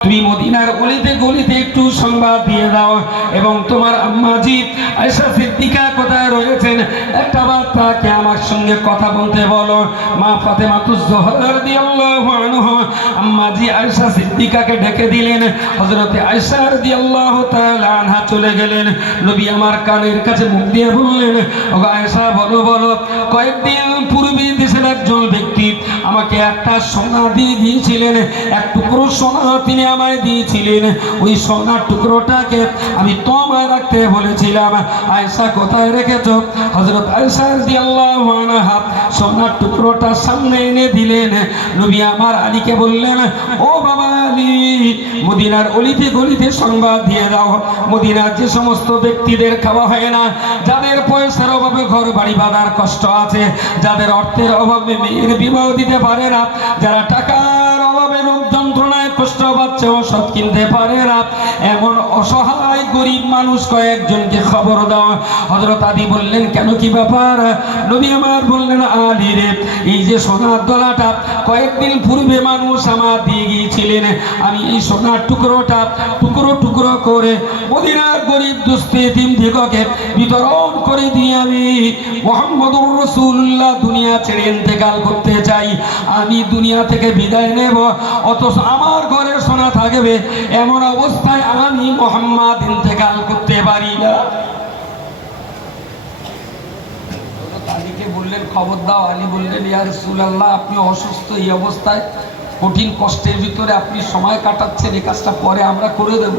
তুমি মদিনার গলিতে গলিতে একটু সংবাদ দিয়ে দাও এবং তোমার আম্মাজি আয়েশা সিদ্দিকা কোথায় রয়েছেন একটা বার্তাকে আমার সঙ্গে কথা বলতে বলো। মা ফাতেমাতুজ জোহরা রাদিয়াল্লাহু আনহা আম্মাজি আয়েশা সিদ্দিকাকে ডেকে দিলেন। হযরতে আয়েশা রাদিয়াল্লাহু তাআলা আনহা চলে গেলেন। নবী আমার কানের কাছে মুখ দিয়ে বললেন, ওগো আয়েশা বলো বলো, কয়েকদিন পূর্বে দেশের একজন ব্যক্তি আমাকে একটা সোনা দিয়ে গিয়েছিলেন, এক টুকরো সোনা তিনি আমায় দিয়েছিলেন। ওই সোনার টুকরোটাকে আমি তোমায় রাখতে বলেছিলাম। আয়েশা কোথায় রেখেছো? হযরত আয়েশা রাদিয়াল্লাহু আনহা সোনার টুকরোটা সামনে এনে দিলেন। নবী আমার আলীকে বললেন, ও বাবা আলী, মদিনার অলিতে গলিতে সংবাদ দিয়ে দাও, মদিনার যে সমস্ত ব্যক্তিদের খাওয়া হয় না, যাদের পয়সার অভাবে ঘর বাড়ি বাঁধার কষ্ট আছে, যাদের অর্থের অভাবে মেয়ের বিবাহ দিতে পারে না, যারা টাকার অভাবে রোগ যন্ত্রণায় কষ্ট পাচ্ছে, ওষুধ কিনতে পারে না, এমন অসহায় গরিব মানুষ কয়েকজনকে খবর দাও। হযরত আলী বললেন, কেন কি ব্যাপার? নবী আমার বললেন, আলী রে, এই যে সোনার দলাটা কয়েকদিন পূর্বে মানুষ আমার দিয়ে গিয়েছিলেন, আমি এই সোনার টুকরোটা টুকরো টুকরো করে মদিনার গরিব দুস্থ এতিমদিগকে বিতরণ করে দিয়ে আমি মুহাম্মদুর রাসূলুল্লাহ দুনিয়া ছেড়ে ইন্তেকাল করতে চাই। আমি দুনিয়া থেকে বিদায় নেব, অথচ আমার ঘরে সোনা থাকবে, এমন অবস্থায় আমি মুহাম্মদ ইন্তেকাল করতে পারি না। আলীকে বললেন, খবর দাও। আলী বললেন, ইয়া রাসূলুল্লাহ, আপনি অসুস্থ, এই অবস্থায় কঠিন কষ্টের ভিতরে আপনি সময় কাটাচ্ছেন, এই কাজটা পরে আমরা করে দেব।